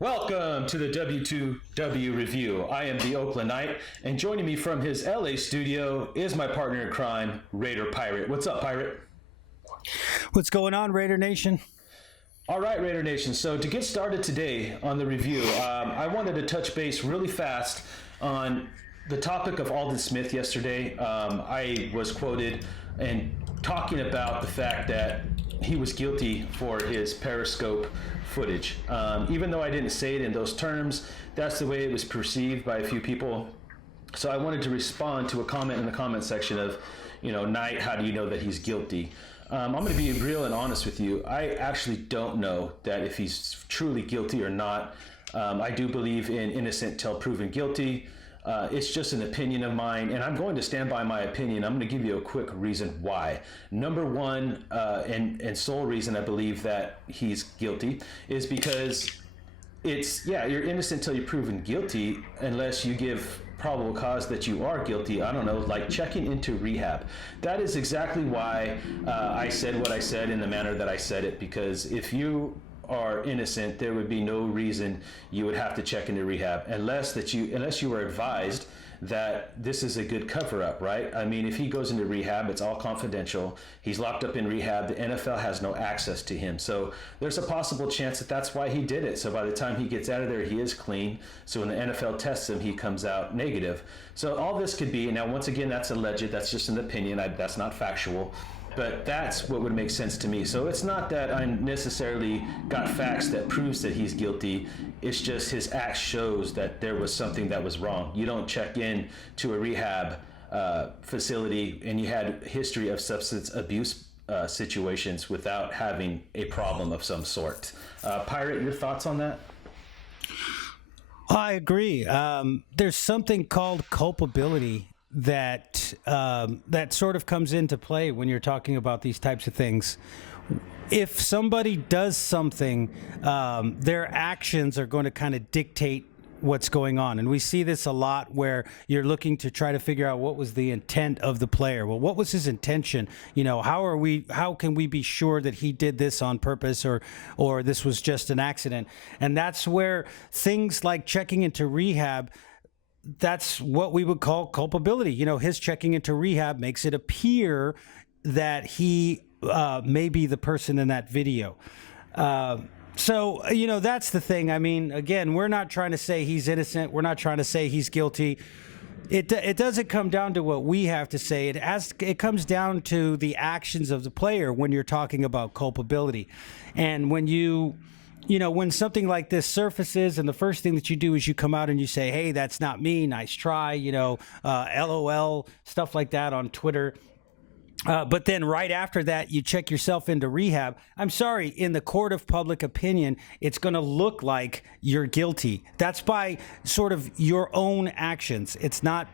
Welcome to the W2W review. I am the Oakland Knight, and joining me from his LA studio is my partner in crime, Raider Pirate. What's up, Pirate? What's going on, Raider Nation? All right, Raider Nation. So to get started today on the review, I wanted to touch base really fast on the topic of Aldon Smith yesterday. I was quoted and talking about the fact that he was guilty for his Periscope footage. Even though I didn't say it in those terms, that's the way it was perceived by a few people. So I wanted to respond to a comment in the comment section of, Knight, how do you know that he's guilty? I'm going to be real and honest with you. I actually don't know that if he's truly guilty or not. I do believe in innocent till proven guilty. It's just an opinion of mine, and I'm going to stand by my opinion. I'm going to give you a quick reason why. Number one, and sole reason I believe that he's guilty is because you're innocent till you're proven guilty unless you give probable cause that you are guilty. I don't know, like checking into rehab. That is exactly why I said what I said in the manner that I said it, because if you are innocent, there would be no reason you would have to check into rehab unless you were advised that this is a good cover-up, right? I mean, if he goes into rehab, it's all confidential. He's locked up in rehab. The NFL has no access to him. So there's a possible chance that that's why he did it. So by the time he gets out of there, he is clean. So when the NFL tests him, he comes out negative. So all this could be, now once again, that's alleged. That's just an opinion. That's not factual. But that's what would make sense to me. So it's not that I necessarily got facts that proves that he's guilty. It's just his act shows that there was something that was wrong. You don't check in to a rehab facility and you had a history of substance abuse situations without having a problem of some sort. Pirate, your thoughts on that? I agree. There's something called culpability that sort of comes into play when you're talking about these types of things. If somebody does something, their actions are going to kind of dictate what's going on. And we see this a lot where you're looking to try to figure out what was the intent of the player. Well, what was his intention? How can we be sure that he did this on purpose or this was just an accident? And that's where things like checking into rehab, that's what we would call culpability. His checking into rehab makes it appear that he may be the person in that video. So that's the thing. I mean, again, we're not trying to say he's innocent. We're not trying to say he's guilty. It doesn't come down to what we have to say. It comes down to the actions of the player when you're talking about culpability. And when something like this surfaces and the first thing that you do is you come out and you say, hey, that's not me, nice try, LOL, stuff like that on Twitter. But then right after that, you check yourself into rehab. I'm sorry, in the court of public opinion, it's going to look like you're guilty. That's by sort of your own actions. It's not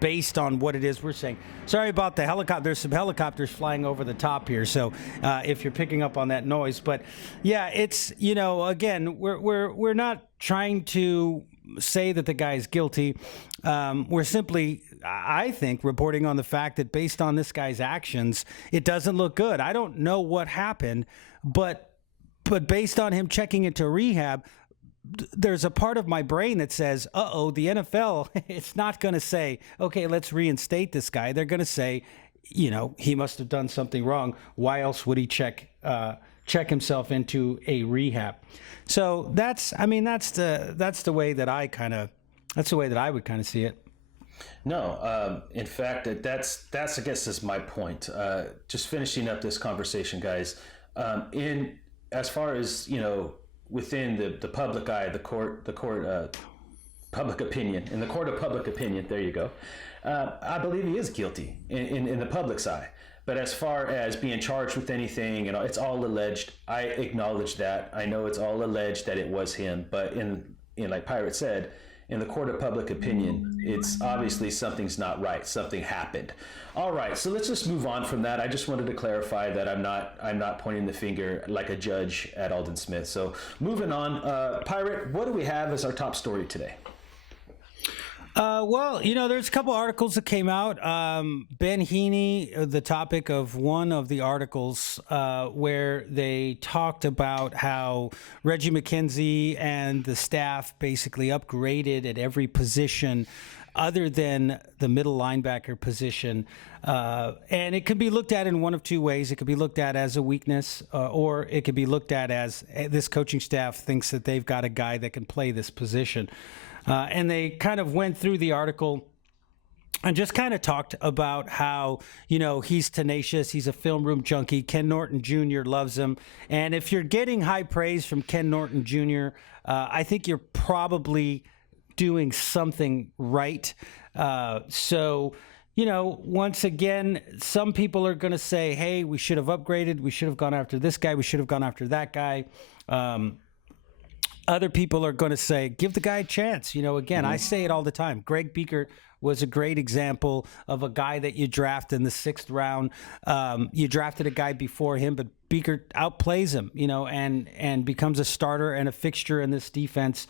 based on what it is we're saying. Sorry about the helicopter. There's some helicopters flying over the top here. So if you're picking up on that noise, but yeah, it's, again, we're not trying to say that the guy is guilty. We're simply, I think, reporting on the fact that based on this guy's actions, it doesn't look good. I don't know what happened, but based on him checking into rehab, there's a part of my brain that says, the NFL, it's not going to say, okay, let's reinstate this guy. They're going to say, he must have done something wrong. Why else would he check himself into a rehab? So that's the way that I would kind of see it. No, in fact, that's I guess is my point. Just finishing up this conversation, guys. In as far as within the public eye, the court public opinion, in the court of public opinion, there you go. I believe he is guilty in the public's eye. But as far as being charged with anything, it's all alleged. I acknowledge that. I know it's all alleged that it was him. But in like Pirate said, in the court of public opinion, it's obviously something's not right. Something happened. All right, so let's just move on from that. I just wanted to clarify that I'm not pointing the finger like a judge at Aldon Smith. So moving on, Pirate, what do we have as our top story today? Well, there's a couple articles that came out. Ben Heeney, the topic of one of the articles, where they talked about how Reggie McKenzie and the staff basically upgraded at every position other than the middle linebacker position. And it could be looked at in one of two ways. It could be looked at as a weakness, or it could be looked at as this coaching staff thinks that they've got a guy that can play this position. And they kind of went through the article and just kind of talked about how, he's tenacious. He's a film room junkie. Ken Norton Jr. loves him. And if you're getting high praise from Ken Norton Jr., I think you're probably doing something right. So, once again, some people are going to say, hey, we should have upgraded. We should have gone after this guy. We should have gone after that guy. Other people are going to say, give the guy a chance. Again, I say it all the time. Greg Biekert was a great example of a guy that you draft in the 6th round. You drafted a guy before him, but Biekert outplays him, and becomes a starter and a fixture in this defense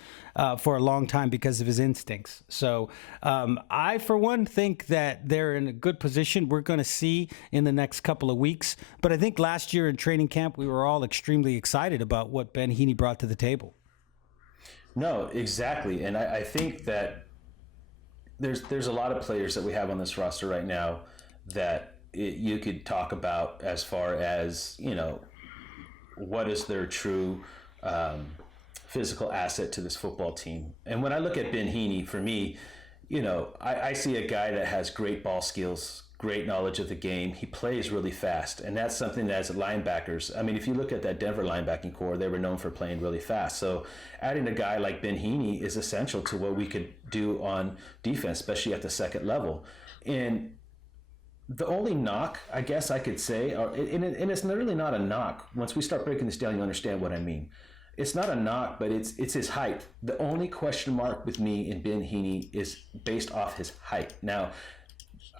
for a long time because of his instincts. So I, for one, think that they're in a good position. We're going to see in the next couple of weeks. But I think last year in training camp, we were all extremely excited about what Ben Heeney brought to the table. No, exactly. And I think that there's a lot of players that we have on this roster right now that you could talk about as far as, what is their true physical asset to this football team. And when I look at Ben Heeney, for me, I see a guy that has great ball skills, great knowledge of the game. He plays really fast, and that's something that as linebackers, if you look at that Denver linebacking core, they were known for playing really fast. So adding a guy like Ben Heeney is essential to what we could do on defense, especially at the second level. And the only knock, I guess I could say, and it's really not a knock. Once we start breaking this down, you understand what I mean. It's not a knock, but it's his height. The only question mark with me in Ben Heeney is based off his height. Now,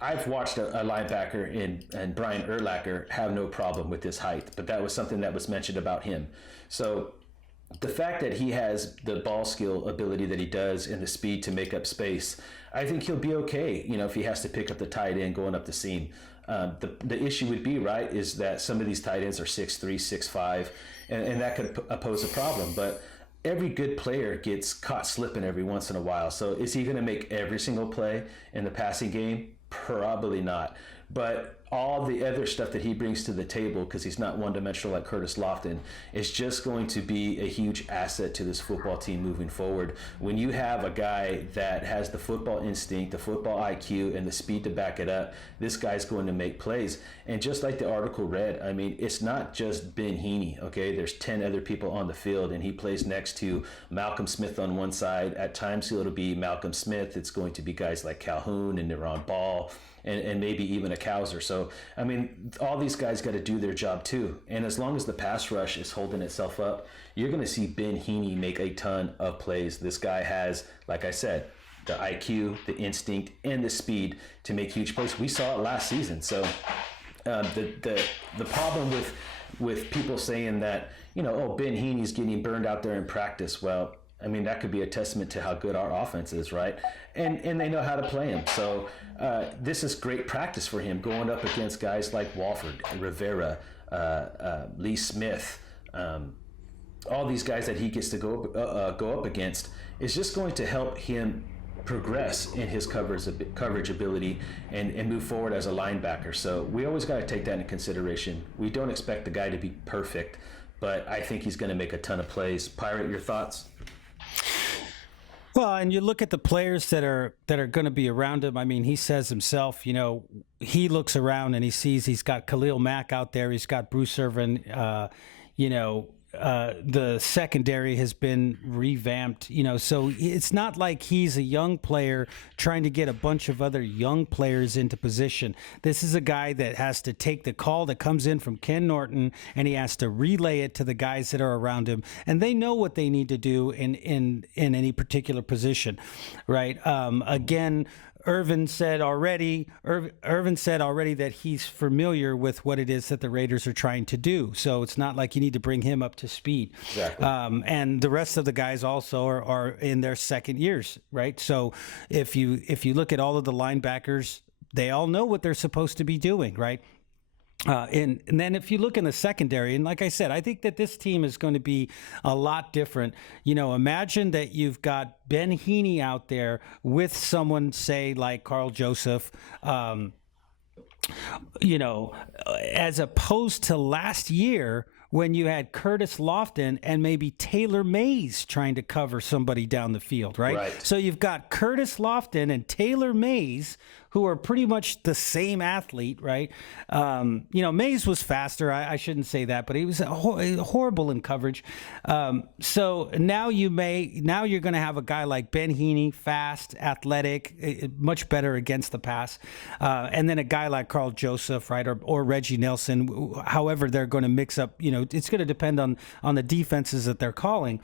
I've watched a linebacker and Brian Urlacher have no problem with his height, but that was something that was mentioned about him. So the fact that he has the ball skill ability that he does and the speed to make up space, I think he'll be okay, if he has to pick up the tight end going up the seam. The issue would be, right, is that some of these tight ends are 6'3", 6'5", and that could pose a problem. But every good player gets caught slipping every once in a while. So is he going to make every single play in the passing game? Probably not. But all the other stuff that he brings to the table, because he's not one-dimensional like Curtis Lofton, is just going to be a huge asset to this football team moving forward. When you have a guy that has the football instinct, the football IQ, and the speed to back it up, this guy's going to make plays. And just like the article read, it's not just Ben Heeney, okay? There's 10 other people on the field, and he plays next to Malcolm Smith on one side. At times, it'll be Malcolm Smith. It's going to be guys like Calhoun and Neron Ball, and maybe even a Cowser. So, all these guys got to do their job too. And as long as the pass rush is holding itself up, you're going to see Ben Heeney make a ton of plays. This guy has, like I said, the IQ, the instinct, and the speed to make huge plays. We saw it last season. So the problem with people saying that, Ben Heeney's getting burned out there in practice, well, that could be a testament to how good our offense is, right? And they know how to play him. So this is great practice for him, going up against guys like Walford, Rivera, Lee Smith, all these guys that he gets to go up against is just going to help him progress in his coverage ability and move forward as a linebacker. So we always got to take that into consideration. We don't expect the guy to be perfect, but I think he's going to make a ton of plays. Pirate, your thoughts? Well, and you look at the players that are going to be around him. He says himself, he looks around and he sees he's got Khalil Mack out there. He's got Bruce Irvin, the secondary has been revamped, so it's not like he's a young player trying to get a bunch of other young players into position. This is a guy that has to take the call that comes in from Ken Norton, and he has to relay it to the guys that are around him, and they know what they need to do in any particular position, right? Again, Irvin said already that he's familiar with what it is that the Raiders are trying to do. So it's not like you need to bring him up to speed. Exactly. And the rest of the guys also are in their second years, right? So if you look at all of the linebackers, they all know what they're supposed to be doing, right? And then if you look in the secondary, and like I said, I think that this team is going to be a lot different. Imagine that you've got Ben Heeney out there with someone, say, like Carl Joseph, as opposed to last year when you had Curtis Lofton and maybe Taylor Mays trying to cover somebody down the field, right? So you've got Curtis Lofton and Taylor Mays, who are pretty much the same athlete, right? Mays was faster. I shouldn't say that, but he was horrible in coverage. So now you're going to have a guy like Ben Heeney, fast, athletic, much better against the pass, and then a guy like Carl Joseph, right, or Reggie Nelson. However, they're going to mix up. It's going to depend on the defenses that they're calling,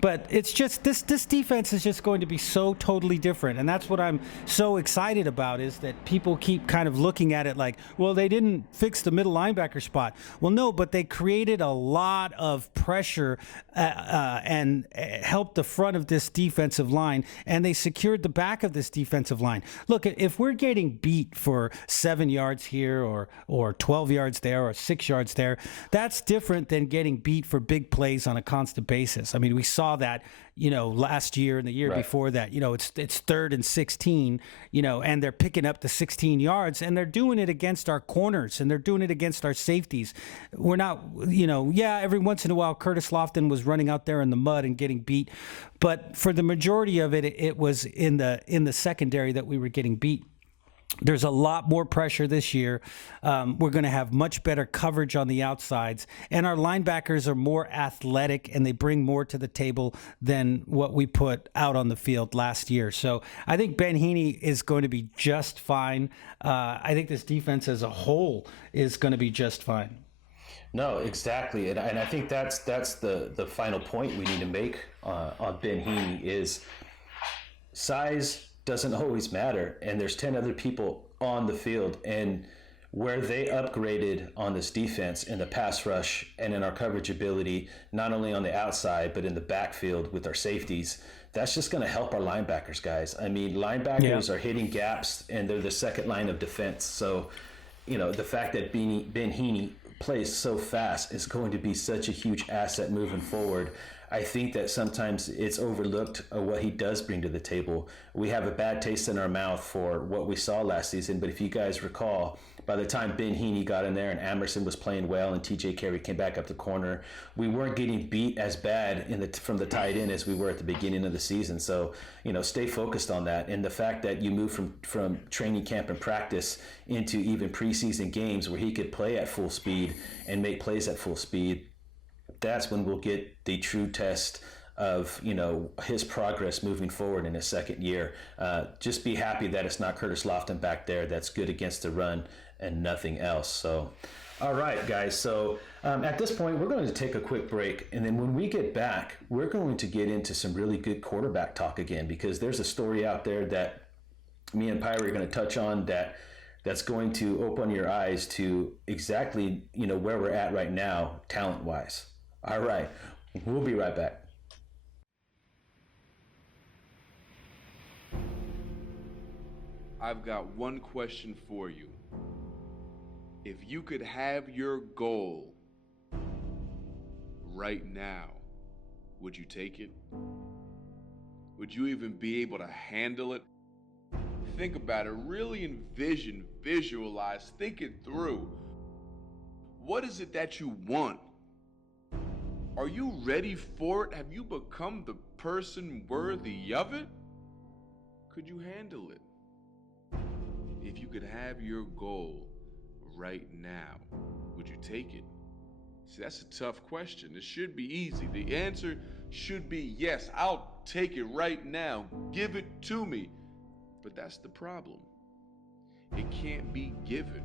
but it's just this defense is just going to be so totally different, and that's what I'm so excited about. Is that people keep kind of looking at it like, well, they didn't fix the middle linebacker spot. Well, no, but they created a lot of pressure and helped the front of this defensive line, and they secured the back of this defensive line. Look, if we're getting beat for 7 yards here or 12 yards there or 6 yards there, that's different than getting beat for big plays on a constant basis. I mean, we saw that, last year and the year before that. It's 3rd and 16, and they're picking up the 16 yards, and they're doing it against our corners, and they're doing it against our safeties. We're not, every once in a while Curtis Lofton was running out there in the mud and getting beat, but for the majority of it, it was in the secondary that we were getting beat. There's a lot more pressure this year. We're going to have much better coverage on the outsides, and our linebackers are more athletic, and they bring more to the table than what we put out on the field last year. So I think Ben Heeney is going to be just fine. I think this defense as a whole is going to be just fine. No, exactly, and I think that's the final point we need to make on Ben Heeney is size doesn't always matter, and there's 10 other people on the field, and where they upgraded on this defense in the pass rush and in our coverage ability, not only on the outside but in the backfield with our safeties, that's just going to help our linebackers, guys. I mean, linebackers are hitting gaps, and they're the second line of defense. So the fact that Ben Heeney plays so fast is going to be such a huge asset moving forward. I think that sometimes it's overlooked what he does bring to the table. We have a bad taste in our mouth for what we saw last season, but if you guys recall, by the time Ben Heeney got in there and Amerson was playing well and TJ Carey came back up the corner, we weren't getting beat as bad from the tight end as we were at the beginning of the season. So, stay focused on that. And the fact that you move from training camp and practice into even preseason games where he could play at full speed and make plays at full speed, that's when we'll get the true test of his progress moving forward in his second year. Just be happy that it's not Curtis Lofton back there that's good against the run and nothing else. So, all right, guys. So at this point, we're going to take a quick break, and then when we get back, we're going to get into some really good quarterback talk again, because there's a story out there that me and Pyrie are going to touch on that's going to open your eyes to exactly where we're at right now, talent-wise. All right, we'll be right back. I've got one question for you. If you could have your goal right now, would you take it? Would you even be able to handle it? Think about it. Really envision, visualize, think it through. What is it that you want? Are you ready for it? Have you become the person worthy of it? Could you handle it? If you could have your goal right now, would you take it? See, that's a tough question. It should be easy. The answer should be yes, I'll take it right now. Give it to me. But that's the problem. It can't be given.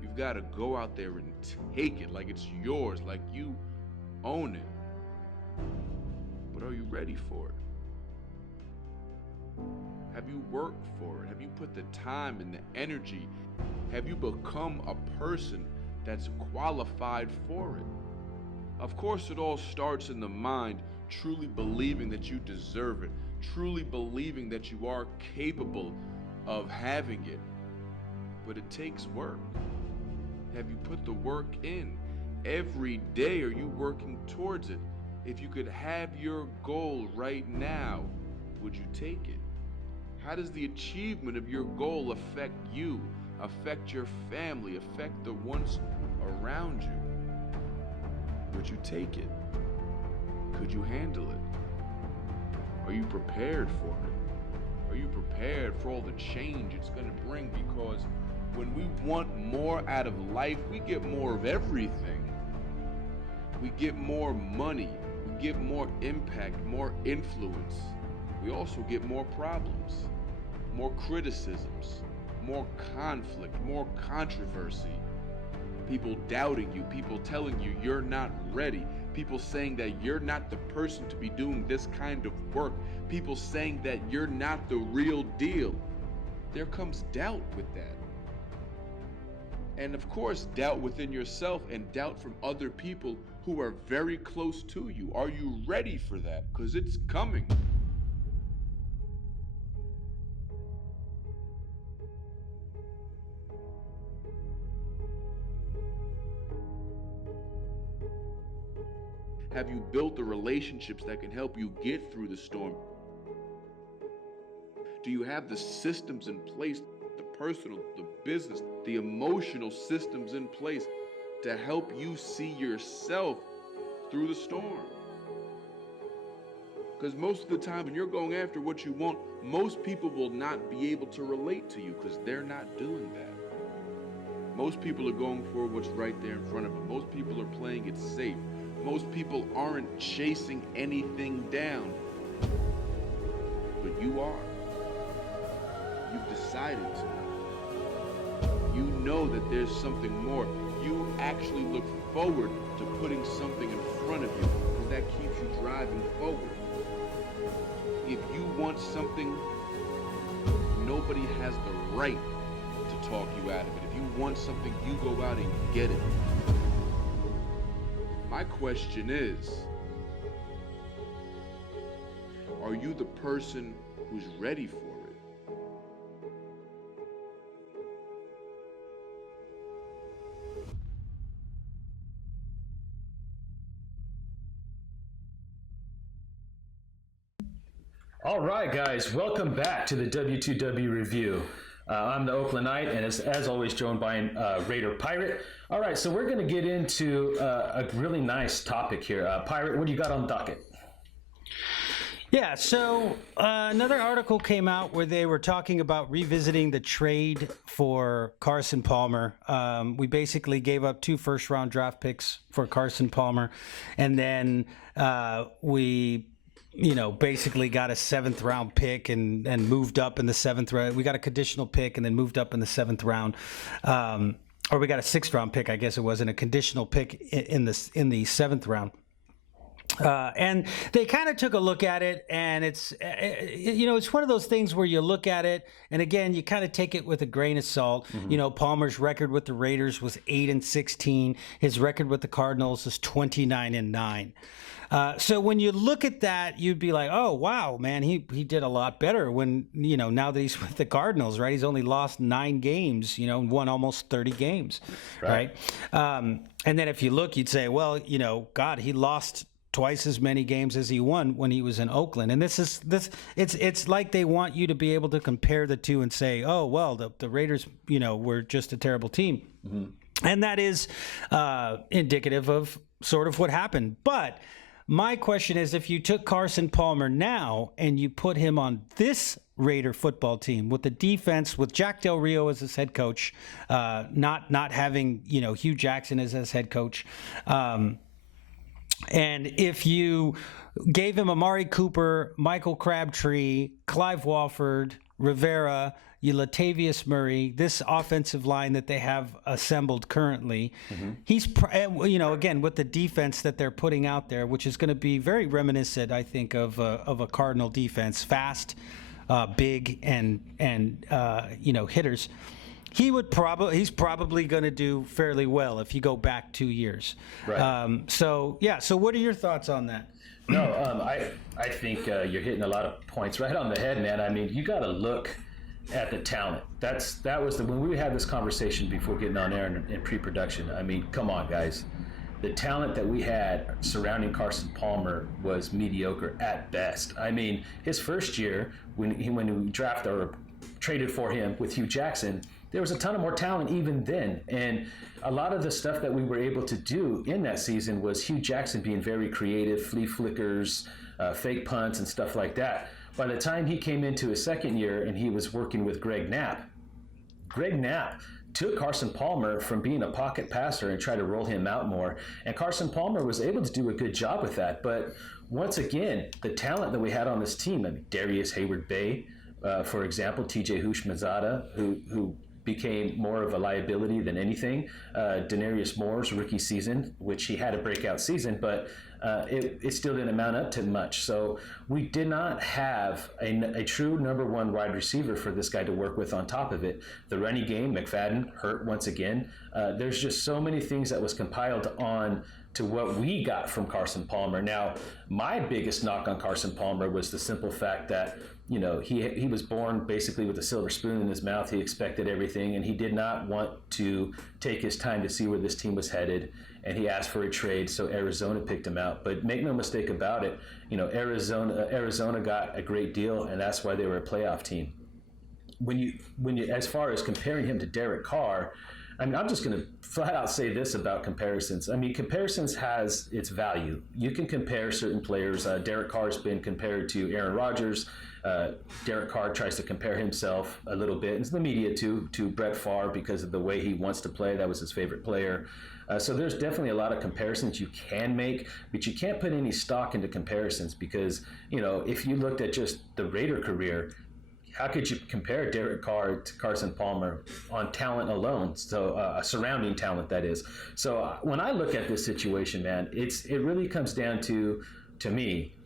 You've got to go out there and take it like it's yours, like you own it. But are you ready for it? Have you worked for it? Have you put the time and the energy? Have you become a person that's qualified for it? Of course, it all starts in the mind, truly believing that you deserve it, truly believing that you are capable of having it. But it takes work. Have you put the work in? Every day are you working towards it? If you could have your goal right now, would you take it? How does the achievement of your goal affect you, affect your family, affect the ones around you? Would you take it? Could you handle it? Are you prepared for it? Are you prepared for all the change it's going to bring? Because when we want more out of life, we get more of everything. We get more money, we get more impact, more influence. We also get more problems, more criticisms, more conflict, more controversy. People doubting you, people telling you you're not ready, people saying that you're not the person to be doing this kind of work, people saying that you're not the real deal. There comes doubt with that. And of course, doubt within yourself and doubt from other people who are very close to you. Are you ready for that? Because it's coming. Have you built the relationships that can help you get through the storm? Do you have the systems in place, the personal, the business, the emotional systems in place to help you see yourself through the storm? Because most of the time when you're going after what you want, most people will not be able to relate to you because they're not doing that. Most people are going for what's right there in front of them. Most people are playing it safe. Most people aren't chasing anything down. But you are. You've decided to. You know that there's something more. You actually look forward to putting something in front of you because that keeps you driving forward. If you want something, nobody has the right to talk you out of it. If you want something, you go out and get it. My question is, are you the person who's ready for it? All right, guys, welcome back to the W2W review. I'm the Oakland Knight, and as always, joined by Raider Pirate. All right, so we're going to get into a really nice topic here. Pirate, what do you got on the docket? Yeah, so another article came out where they were talking about revisiting the trade for Carson Palmer. We basically gave up 2 first-round draft picks for Carson Palmer, and then we basically got a 7th round pick and moved up in the 7th round. We got a conditional pick and then moved up in the 7th round. Or we got a 6th round pick, I guess it was, and a conditional pick in the 7th round. And they kind of took a look at it, and it's one of those things where you look at it, and again, you kind of take it with a grain of salt. Mm-hmm. Palmer's record with the Raiders was 8-16. His record with the Cardinals is 29-9. So when you look at that, you'd be like, oh, wow, man, he did a lot better when, now that he's with the Cardinals, right? He's only lost 9 games, won almost 30 games, right? And then if you look, you'd say, well, God, he lost twice as many games as he won when he was in Oakland. And it's like they want you to be able to compare the two and say, oh, well, the Raiders, were just a terrible team. Mm-hmm. And that is indicative of sort of what happened. But my question is, if you took Carson Palmer now and you put him on this Raider football team with the defense, with Jack Del Rio as his head coach, not having, Hugh Jackson as his head coach, and if you gave him Amari Cooper, Michael Crabtree, Clive Walford, Rivera, Latavius Murray, this offensive line that they have assembled currently, mm-hmm. He's, again, with the defense that they're putting out there, which is going to be very reminiscent, I think, of a Cardinal defense, fast, big and hitters, he's probably going to do fairly well if you go back 2 years. Right. So what are your thoughts on that? No, I think you're hitting a lot of points right on the head, man. I mean, you got to look at the talent. That was when we had this conversation before getting on air in pre-production. I mean, come on, guys. The talent that we had surrounding Carson Palmer was mediocre at best. I mean, his first year when we drafted or traded for him with Hugh Jackson, there was a ton of more talent even then. And a lot of the stuff that we were able to do in that season was Hugh Jackson being very creative, flea flickers, fake punts and stuff like that. By the time he came into his second year and he was working with Greg Knapp took Carson Palmer from being a pocket passer and tried to roll him out more. And Carson Palmer was able to do a good job with that. But once again, the talent that we had on this team, I mean, Darius Hayward-Bay, for example, TJ Houshmandzadeh, who became more of a liability than anything. Denarius Moore's rookie season, which he had a breakout season, but it still didn't amount up to much. So we did not have a true number one wide receiver for this guy to work with on top of it. The running game, McFadden hurt once again. There's just so many things that was compiled on to what we got from Carson Palmer. Now, my biggest knock on Carson Palmer was the simple fact that, you know, he was born basically with a silver spoon in his mouth. He expected everything, and he did not want to take his time to see where this team was headed, and he asked for a trade, so Arizona picked him out. But make no mistake about it, you know, Arizona got a great deal, and that's why they were a playoff team. When you as far as comparing him to Derek Carr, I mean, I'm just going to flat out say this about comparisons. I mean, comparisons has its value. You can compare certain players. Derek Carr's been compared to Aaron Rodgers. Derek Carr tries to compare himself a little bit, and the media too, to Brett Favre because of the way he wants to play. That was his favorite player. So there's definitely a lot of comparisons you can make, but you can't put any stock into comparisons because, you know, if you looked at just the Raider career, how could you compare Derek Carr to Carson Palmer on talent alone? So surrounding talent, that is. So when I look at this situation, man, it really comes down to me,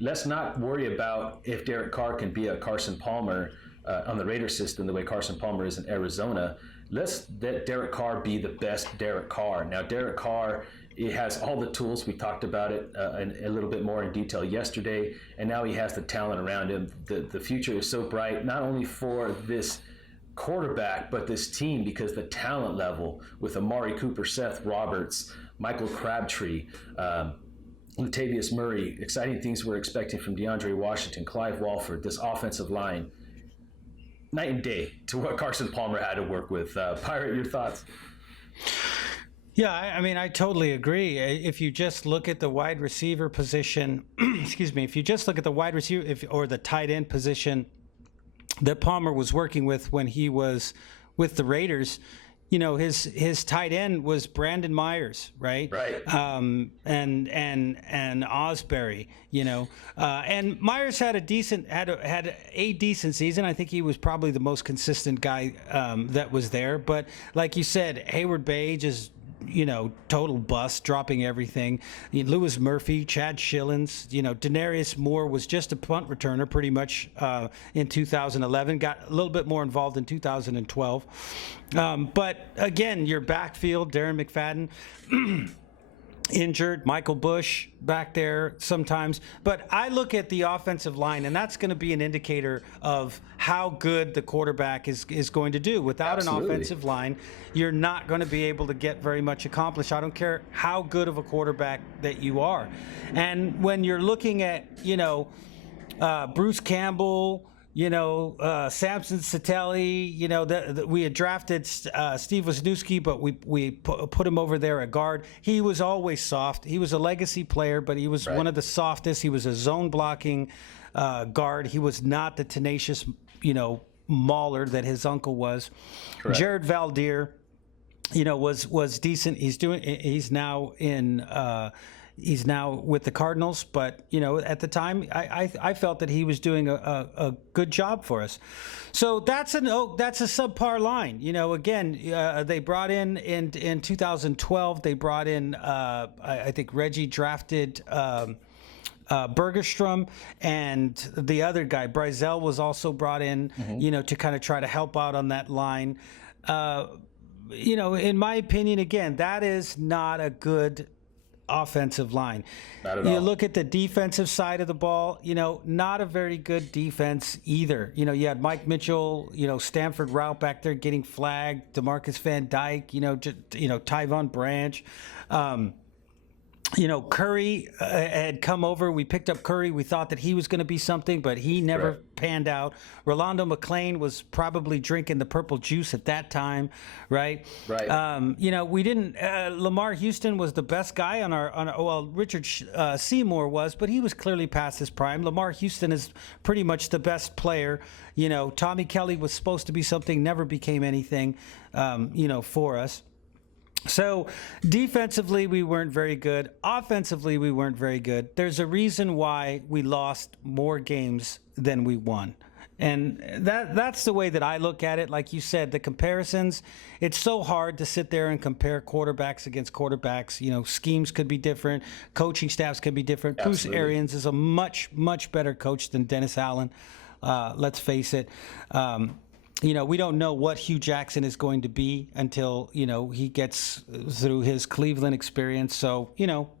let's not worry about if Derek Carr can be a Carson Palmer on the Raider system the way Carson Palmer is in Arizona. Let's let Derek Carr be the best Derek Carr. Now, Derek Carr, it has all the tools. We talked about it a little bit more in detail yesterday, and now he has the talent around him. The future is so bright, not only for this quarterback, but this team, because the talent level with Amari Cooper, Seth Roberts, Michael Crabtree, Latavius Murray, exciting things we're expecting from DeAndre Washington, Clive Walford, this offensive line, night and day to what Carson Palmer had to work with. Pirate, your thoughts? Yeah, I mean, I totally agree. If you just look at the wide receiver position, if you just look at the wide receiver or the tight end position that Palmer was working with when he was with the Raiders, you know, his tight end was Brandon Myers, right? Right. And Osbury, you know, and Myers had a decent season. I think he was probably the most consistent guy that was there. But like you said, Hayward-Bay just, you know, total bust, dropping everything. Lewis Murphy, Chad Shillings, you know, Denarius Moore was just a punt returner pretty much in 2011, got a little bit more involved in 2012. But again, your backfield, Darren McFadden, injured, Michael Bush back there sometimes. But I look at the offensive line, and that's going to be an indicator of how good the quarterback is going to do. Without Absolutely. an offensive line, you're not going to be able to get very much accomplished. I don't care how good of a quarterback that you are. And when you're looking at, you know, Bruce Campbell, you know, Samson Satelli, you know, we had drafted Steve Wisniewski, but we put him over there at guard. He was always soft. He was a legacy player, but he was one of the softest. He was a zone blocking guard. He was not the tenacious, you know, mauler that his uncle was. Correct. Jared Valdir, you know, was decent. He's now with the Cardinals, but, you know, at the time, I felt that he was doing a good job for us. So that's a subpar line. You know, again, they brought in 2012, they brought in, I think Reggie drafted Bergerstrom and the other guy, Brizell, was also brought in, to kind of try to help out on that line. In my opinion, again, that is not a good offensive line. Not at you all. look at the defensive side of the ball, not a very good defense either. You had Mike Mitchell, Stanford Route back there getting flagged, DeMarcus Van Dyke, Tyvon Branch. Curry had come over. We picked up Curry. We thought that he was going to be something, but he never panned out. Rolando McClain was probably drinking the purple juice at that time, right? Right. We didn't. Lamar Houston was the best guy on our. Richard Seymour was, but he was clearly past his prime. Lamar Houston is pretty much the best player. Tommy Kelly was supposed to be something, never became anything. For us. So defensively, we weren't very good. Offensively, we weren't very good. There's a reason why we lost more games than we won. And that's the way that I look at it. Like you said, the comparisons, it's so hard to sit there and compare quarterbacks against quarterbacks. Schemes could be different. Coaching staffs could be different. Absolutely. Bruce Arians is a much, much better coach than Dennis Allen. Let's face it. We don't know what Hugh Jackson is going to be until, he gets through his Cleveland experience. So,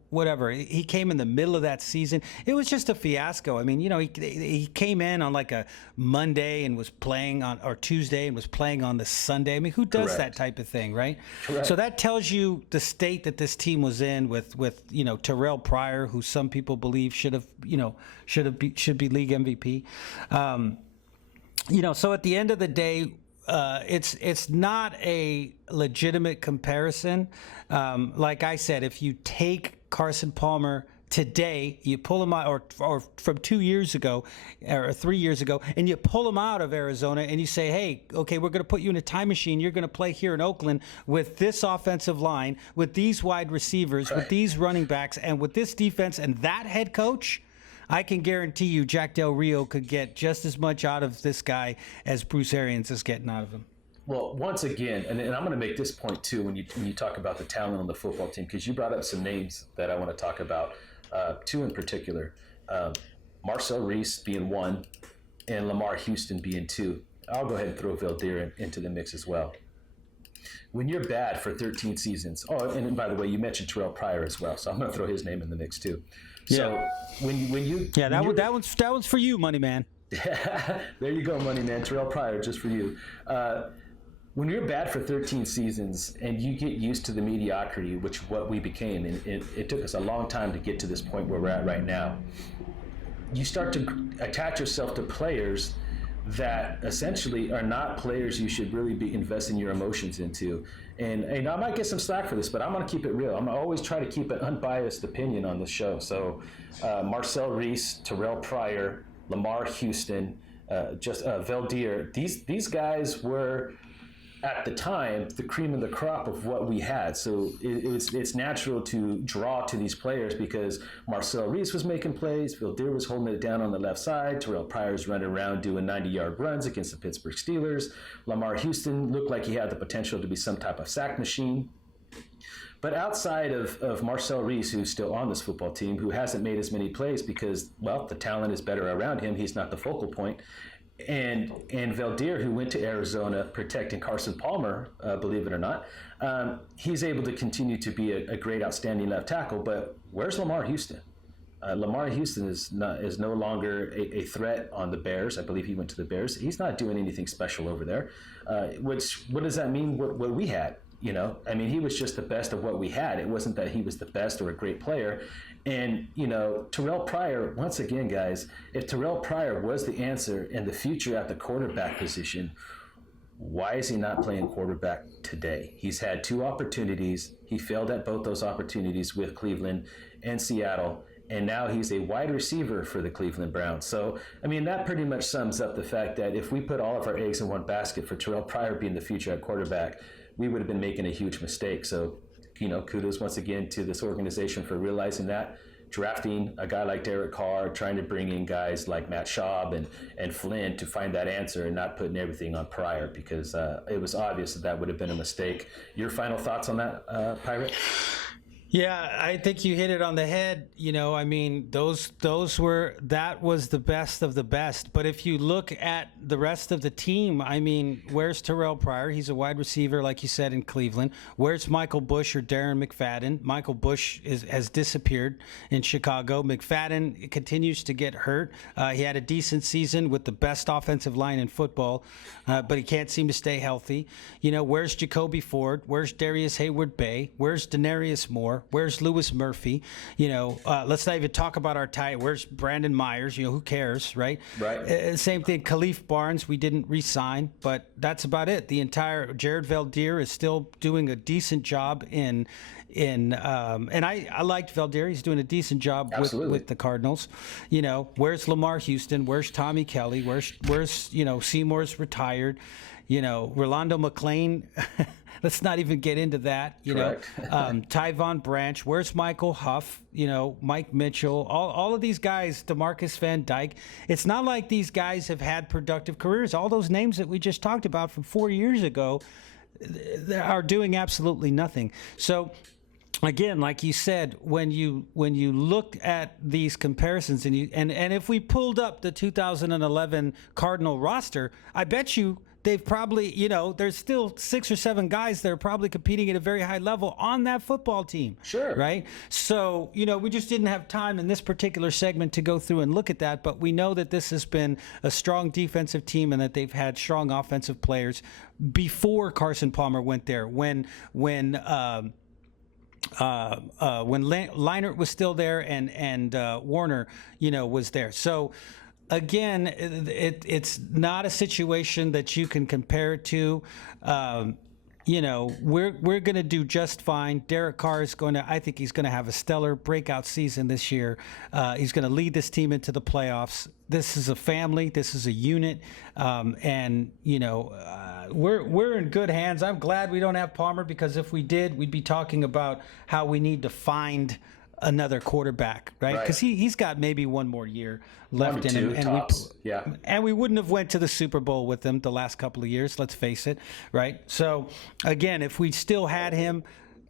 whatever. He came in the middle of that season. It was just a fiasco. I mean, he came in on like a Monday and was playing or Tuesday and was playing on the Sunday. I mean, who does Correct. that type of thing, right? Correct. So that tells you the state that this team was in with Terrell Pryor, who some people believe should be league MVP. So at the end of the day, it's not a legitimate comparison. Like I said, if you take Carson Palmer today, you pull him out, or from 2 years ago or 3 years ago, and you pull him out of Arizona and you say, hey, okay, we're going to put you in a time machine. You're going to play here in Oakland with this offensive line, with these wide receivers, with these running backs, and with this defense and that head coach. I can guarantee you Jack Del Rio could get just as much out of this guy as Bruce Arians is getting out of him. Well, once again, and I'm going to make this point too when you talk about the talent on the football team, because you brought up some names that I want to talk about, two in particular. Marcel Reese being one, and Lamar Houston being two. I'll go ahead and throw Valdir into the mix as well. When you're bad for 13 seasons, and by the way, you mentioned Terrell Pryor as well, so I'm going to throw his name in the mix too. So when you that one's for you, Money Man. There you go, Money Man. Terrell Pryor, just for you. When you're bad for 13 seasons and you get used to the mediocrity, which what we became, and it took us a long time to get to this point where we're at right now, you start to attach yourself to players that essentially are not players you should really be investing your emotions into. And I might get some slack for this, but I'm going to keep it real. I'm going to always try to keep an unbiased opinion on the show. So Marcel Reese, Terrell Pryor, Lamar Houston, Valdir, these guys were, at the time, the cream of the crop of what we had. So it's natural to draw to these players because Marcel Reese was making plays, Valdir was holding it down on the left side, Terrell Pryor's running around doing 90-yard runs against the Pittsburgh Steelers. Lamar Houston looked like he had the potential to be some type of sack machine. But outside of Marcel Reese, who's still on this football team, who hasn't made as many plays because, well, the talent is better around him, he's not the focal point, and Valdir, who went to Arizona protecting Carson Palmer, believe it or not, he's able to continue to be a great, outstanding left tackle. But where's Lamar Houston? Lamar Houston is no longer a threat on the Bears. I believe he went to the Bears. He's not doing anything special over there. What does that mean? What we had? I mean, he was just the best of what we had. It wasn't that he was the best or a great player. And, Terrell Pryor, once again, guys, if Terrell Pryor was the answer in the future at the quarterback position, why is he not playing quarterback today? He's had 2 opportunities. He failed at both those opportunities with Cleveland and Seattle. And now he's a wide receiver for the Cleveland Browns. So, I mean, that pretty much sums up the fact that if we put all of our eggs in one basket for Terrell Pryor being the future at quarterback, we would have been making a huge mistake. So, kudos once again to this organization for realizing that, drafting a guy like Derek Carr, trying to bring in guys like Matt Schaub and Flynn to find that answer and not putting everything on Pryor because it was obvious that would have been a mistake. Your final thoughts on that, Pirate? Yeah, I think you hit it on the head. I mean, that was the best of the best. But if you look at the rest of the team, I mean, where's Terrell Pryor? He's a wide receiver, like you said, in Cleveland. Where's Michael Bush or Darren McFadden? Michael Bush has disappeared in Chicago. McFadden continues to get hurt. He had a decent season with the best offensive line in football, but he can't seem to stay healthy. Where's Jacoby Ford? Where's Darius Hayward-Bay? Where's Denarius Moore? Where's Lewis Murphy? Let's not even talk about our tight. Where's Brandon Myers? Who cares, right? Right. Same thing. Khalif Barnes, we didn't re-sign, but that's about it. The entire Jared Valdir is still doing a decent job and I liked Valdir. He's doing a decent job with the Cardinals. Where's Lamar Houston? Where's Tommy Kelly? Where's Seymour's retired? Rolando McClain. Let's not even get into that. Tyvon Branch. Where's Michael Huff? Mike Mitchell. All of these guys, DeMarcus Van Dyke. It's not like these guys have had productive careers. All those names that we just talked about from 4 years ago are doing absolutely nothing. So, again, like you said, when you look at these comparisons and if we pulled up the 2011 Cardinal roster, I bet you they've probably, there's still 6 or 7 guys that are probably competing at a very high level on that football team. Sure. Right? So, we just didn't have time in this particular segment to go through and look at that, but we know that this has been a strong defensive team and that they've had strong offensive players before Carson Palmer went there. When Leinart was still there and Warner, was there. So, again, it's not a situation that you can compare it to. We're going to do just fine. Derek Carr I think he's going to have a stellar breakout season this year. He's going to lead this team into the playoffs. This is a family. This is a unit. And we're in good hands. I'm glad we don't have Palmer, because if we did, we'd be talking about how we need to find another quarterback, right? Because he's got maybe one more year left in him, and we wouldn't have went to the Super Bowl with him the last couple of years. Let's face it, right? So again, if we still had him,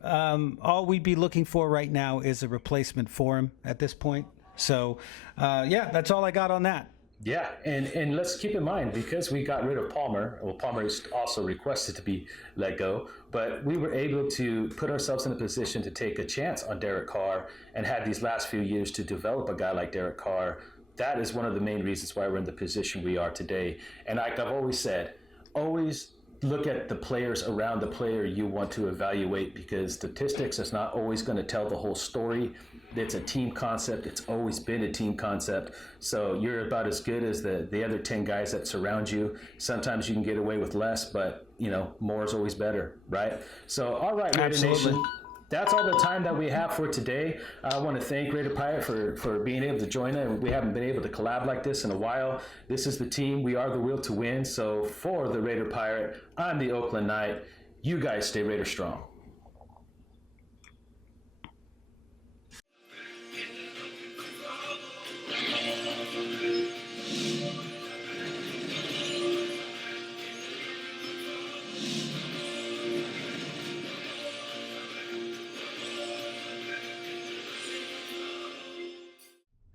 all we'd be looking for right now is a replacement for him at this point. So that's all I got on that. Yeah, and let's keep in mind, because we got rid of Palmer, Palmer is also requested to be let go, but we were able to put ourselves in a position to take a chance on Derek Carr and had these last few years to develop a guy like Derek Carr. That is one of the main reasons why we're in the position we are today. And like I've always said, always look at the players around the player you want to evaluate, because statistics is not always going to tell the whole story. It's a team concept. It's always been a team concept. So you're about as good as the other 10 guys that surround you. Sometimes you can get away with less, but more is always better, right? So, all right, Raider Nation, that's all the time that we have for today. I want to thank Raider Pirate for being able to join us. We haven't been able to collab like this in a while. This is the team. We are the will to win. So for the Raider Pirate, I'm the Oakland Knight. You guys stay Raider strong.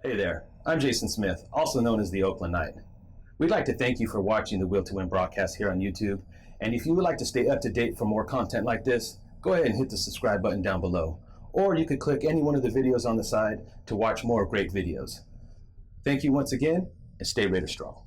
Hey there, I'm Jason Smith, also known as the Oakland Knight. We'd like to thank you for watching the Will to Win broadcast here on YouTube. And if you would like to stay up to date for more content like this, go ahead and hit the subscribe button down below. Or you could click any one of the videos on the side to watch more great videos. Thank you once again, and stay Raider strong.